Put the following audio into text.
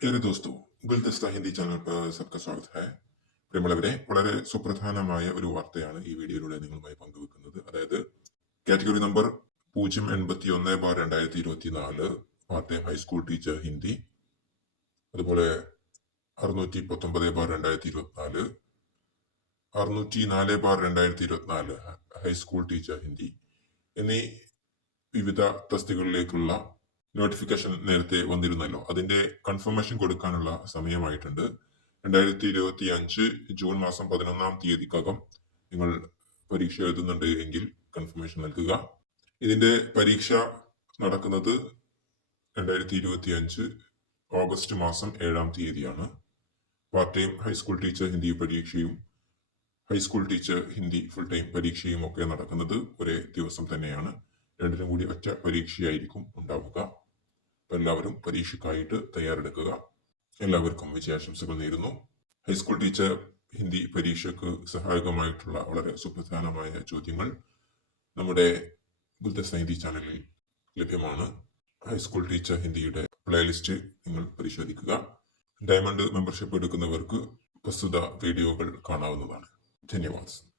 प्यारे दोस्तों ഗുൽദസ്ത ഹിന്ദി ചാനൽ पर सबका स्वागत है പ്രിയമുള്ളവരെ വളരെ സുപ്രധാനമായ ഒരു വാർത്തയാണ് ഈ വീഡിയോയിലൂടെ നിങ്ങളുമായി പങ്കുവെക്കുന്നത് അതായത് കാറ്റഗറി നമ്പർ പൂജ്യം എൺപത്തി ഒന്ന് ബാർ രണ്ടായിരത്തി ഇരുപത്തി നാല് part time high school teacher Hindi അതുപോലെ അറുന്നൂറ്റി പത്തൊമ്പത് ബാർ രണ്ടായിരത്തി ഇരുപത്തിനാല് അറുന്നൂറ്റി നാല് ബാർ രണ്ടായിരത്തി ഇരുപത്തിനാല് ഹൈസ്കൂൾ ടീച്ചർ ഹിന്ദി എന്നീ വിവിധ തസ്തികകളിലേക്കുള്ള നോട്ടിഫിക്കേഷൻ നേരത്തെ വന്നിരുന്നല്ലോ. അതിന്റെ കൺഫർമേഷൻ കൊടുക്കാനുള്ള സമയമായിട്ടുണ്ട്. രണ്ടായിരത്തി ഇരുപത്തി അഞ്ച് ജൂൺ മാസം പതിനൊന്നാം തീയതിക്കകം നിങ്ങൾ പരീക്ഷ എഴുതുന്നുണ്ട് എങ്കിൽ കൺഫർമേഷൻ നൽകുക. ഇതിന്റെ പരീക്ഷ നടക്കുന്നത് രണ്ടായിരത്തി ഇരുപത്തി അഞ്ച് ഓഗസ്റ്റ് മാസം ഏഴാം തീയതിയാണ്. Part time high school teacher Hindi പരീക്ഷയും high school teacher Hindi full time പരീക്ഷയും ഒക്കെ നടക്കുന്നത് ഒരേ ദിവസം തന്നെയാണ്. രണ്ടിനും കൂടി ഒറ്റ പരീക്ഷയായിരിക്കും ഉണ്ടാവുക. എല്ലാവരും പരീക്ഷയ്ക്കായിട്ട് തയ്യാറെടുക്കുക. എല്ലാവർക്കും വിജയാശംസകൾ നേരുന്നു. ഹൈസ്കൂൾ ടീച്ചർ ഹിന്ദി പരീക്ഷയ്ക്ക് സഹായകമായിട്ടുള്ള വളരെ സുപ്രധാനമായ ചോദ്യങ്ങൾ നമ്മുടെ ഗുൽദസ്ത ചാനലിൽ ലഭ്യമാണ്. ഹൈസ്കൂൾ ടീച്ചർ ഹിന്ദിയുടെ പ്ലേലിസ്റ്റ് നിങ്ങൾ പരിശോധിക്കുക. ഡയമണ്ട് മെമ്പർഷിപ്പ് എടുക്കുന്നവർക്ക് പ്രസ്തുത വീഡിയോകൾ കാണാവുന്നതാണ്. ധന്യവാദം.